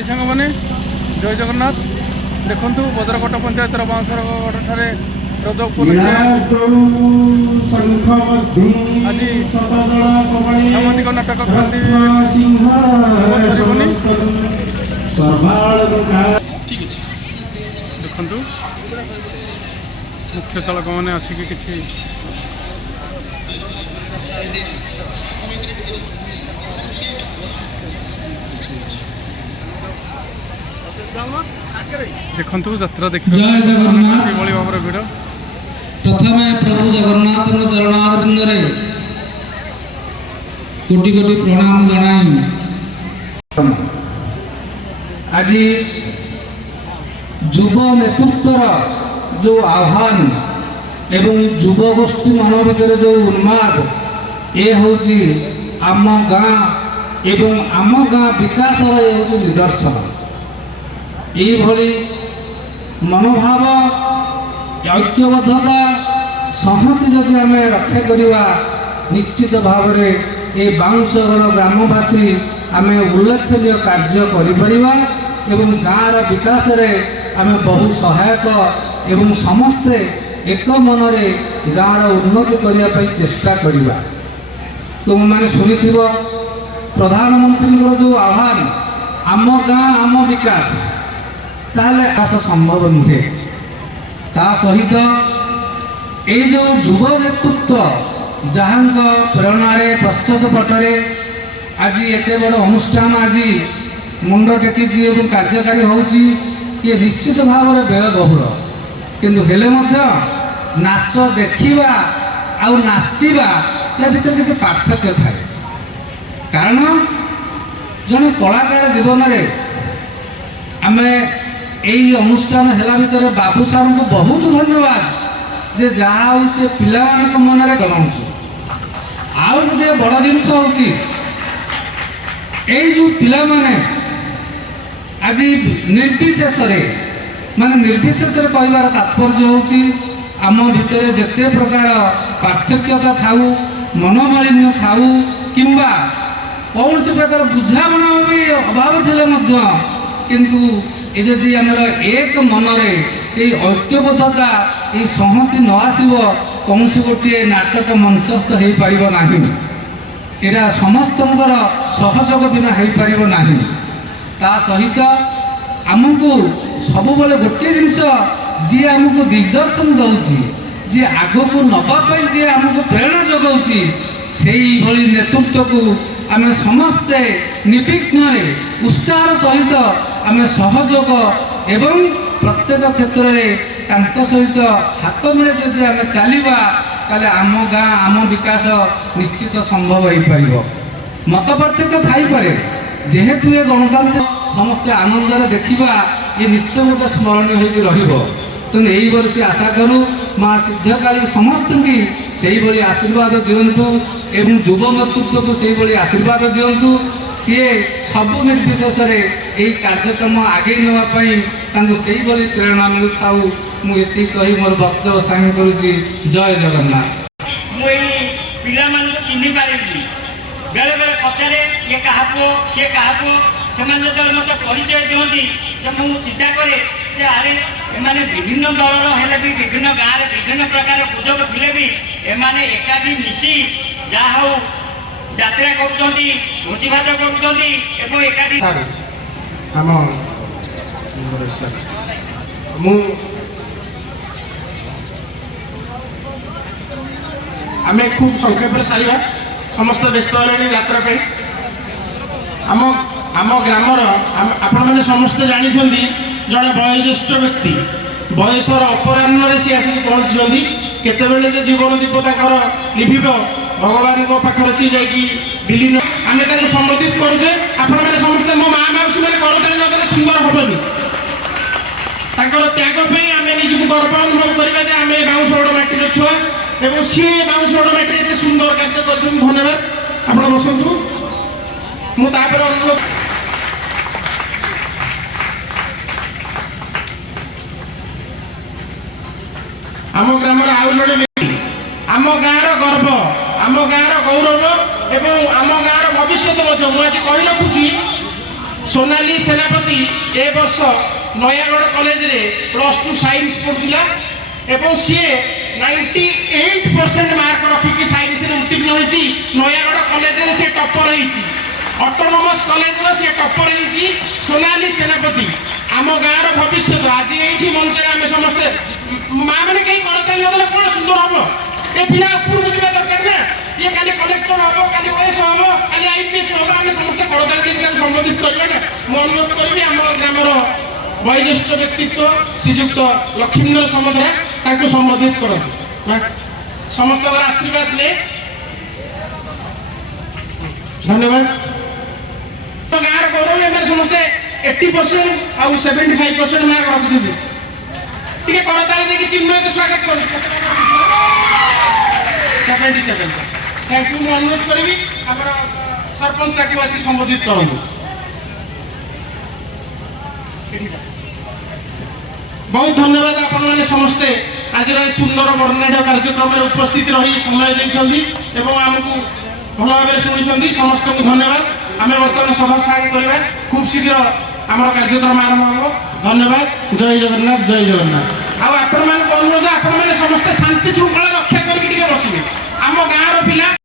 भाई सांग मैंने जय जगन्नाथ देखु बदरकोट पंचायतर बांसरगढ़ ठारे रज उपलक्षे आज सामाजिक नाटक क्रांति देखु मुख्य चालक मैंने आसिक किसी देखु यात्रा देख जय जगन्नाथ भाव भिड़ प्रथम प्रभु जगन्नाथ चरणारविंद कोटि कोटि प्रणाम जनाई आज युव नेतृत्वर जो आह्वान एवं युव गोष्ठी मन भर जो उन्माद ये हूँ आम गाँ एवं आम गाँ विकास निदर्शन यही मनोभाव ऐक्यबद्धता संहति जदि आम रक्षा करवा निश्चित भाव में ये बाउंसगढ़ ग्रामवासी आम उल्लेखनीय कार्य करिपरिबा एवं गाँर विकास रे आम बहु सहायक एवं समस्ते एक मनरे गाँर उन्नति करने चेष्टा करवा। तुम मैंने शुणी प्रधानमंत्री जो आह्वान आम गाँ आम विकास ताले आकाश संभव नुहे ता सहित ये जो युव नेतृत्व जहाँ प्रेरणा पश्चात पटरे आज एत बड़ अनुष्ठान आज मुंड टेकी कार्यकारी होची ये निश्चित भाव में व्ययबहुल किंतु हेले मध्य नाच देखिबा आउ नाचिबा या भीतर किसी पार्थक्य थाए कारण जड़े कलाकार जीवन में आम यही अनुष्ठान है भितर बाबू सार को बहुत धन्यवाद जे जहाँ से पिला मन में गलाऊँ आउ गोटे बड़ जिनस हूँ जो पिला माने आज निर्विशेष माने निर्विशेष कहबार तात्पर्य हूँ आम भितर जिते प्रकार पार्थक्यता थाऊ मनोमालिन्य थाऊ किंबा कौन से प्रकार बुझाणा भी अभाव थे किंतु ये जदि आमर एक मनरे ये ऐक्यबद्धता ये संहति न आसब कौन गोटे नाटक मंचस्थ हो पार ना एरा समस्त सहयोग बिना हो पार ना ता सहित आमको सब गोटे जिनस जी आमको दिग्दर्शन दौची जी आग को नवापाई जी आमको प्रेरणा जगाऊँगी से नेतृत्व को आम समस्ते निर्विघ्न उत्साह सहित आम सहयोग एवं प्रत्येक क्षेत्र में सहित हाथ मिले जदि आम चलवा ताले आम गाँ आम विकास निश्चित संभव हो पार मत पार्थक्य थाईपे जेहेतु ये गणतंत्र समस्ते आनंद देखा ये निश्चय गोटे स्मरणीय हो तेणु यही वर्ष आशा करूँ माँ सिद्धकाली समस्त की से आशीर्वाद दिंतु एवं युव नेतृत्व को से आशीर्वाद दिंतु सी सबु निर्विशेष यही कार्यक्रम आगे नापी से प्रेरणा मिलू था मुझे कही मोर वक्तव्य सांग करुच्ची जय जगन्नाथ। पिला चिन्ह पारे बेले बेले पचारे ये क्या सी क्या से मत परिचय दिखती से मुझे चिंता कै अरे एमाने विभिन्न दलर हेले भी विभिन्न गाँव में विभिन्न प्रकार पूजक थे भी एमाने एकाठी मिसी जहाँ हो यात्रा कर भोजी भात कर एकाठी आम खूब संक्षेप सारा समस्त व्यस्त यात्रा पे आम आम ग्रामर आपण मैंने समस्ते जानते जड़े वयोज्येष्ठ व्यक्ति बयसर अपराह्न सी आसिक पहुँची केतबेले जीवन दीप तर लिभिब भगवान पाखर सी जाकि विलीन आम संबोधित करुचे आपण मैंने समस्ते मो माँ मौसी मैंने करताली नगरे सुंदर हेनी त्याग आम निजक गर्व अनुभव करवा आम बाउंसगढ़ माटीर छुआ एवं सी बाउंसगढ़ माटी एत सुंदर कार्य कर धन्यवाद आप बसतु मुझे अनुरोध आम ग्राम आउ जड़े व्यक्ति आम गाँव गर्व आम गाँव गौरव एवं आम गाँव भविष्य मुझे कही रखुची सोनाली सेनापति ए वर्ष नयागढ़ कॉलेज रे +2 साइंस पढ़ुला एवं सी 98% मार्क रखिकी साइंस रे उत्तीर्ण होईची नयागढ़ कॉलेज रे से टॉपर होईची ऑटोनोमस कॉलेज रे से टॉपर होईची सोनाली सेनापति आम गाँव भविष्य आज ये मंच आम समस्ते माँ मैंने कहीं करताली नदेले कौन सुंदर हम ए पिला ऊपर बुझा दरकार ना ये खाली कलेक्टर हम खाली ओएस हम खाली आईपीएस हम आम समस्त करताली देख संबोधित करबे ना मु अनुरोध करी आम ग्रामर वयोज्येष्ठ व्यक्तित्व श्रीजुक्त लक्ष्मींद्र समद्रा तांको संबोधित करते समस्त आशीर्वाद ले धन्यवाद गाँव गौरव एम समस्ते 80% आउ 75% मार्क रखिछथि टिके करताली देखि चिन्मय के स्वागत करू 77 थैंक यू मु अनुरोध करबी हमर सरपंच ताकि आसी संबोधित करंतु बहुत धन्यवाद आपण माने समस्ते आज सुंदर वर्णनाढ्य कार्यक्रम में उपस्थित रही समय देइछंदी एवं हमकु भल भाव शुणी समस्त को धन्यवाद आम बर्तमान सभा साग करवा खूब शीघ्र आम कार्यक्रम आरंभ हो धन्यवाद जय जगन्नाथ आपण अनुरोध आपण समस्ते शांति श्रृंखला रक्षा करके बसबे आम गाँव पिला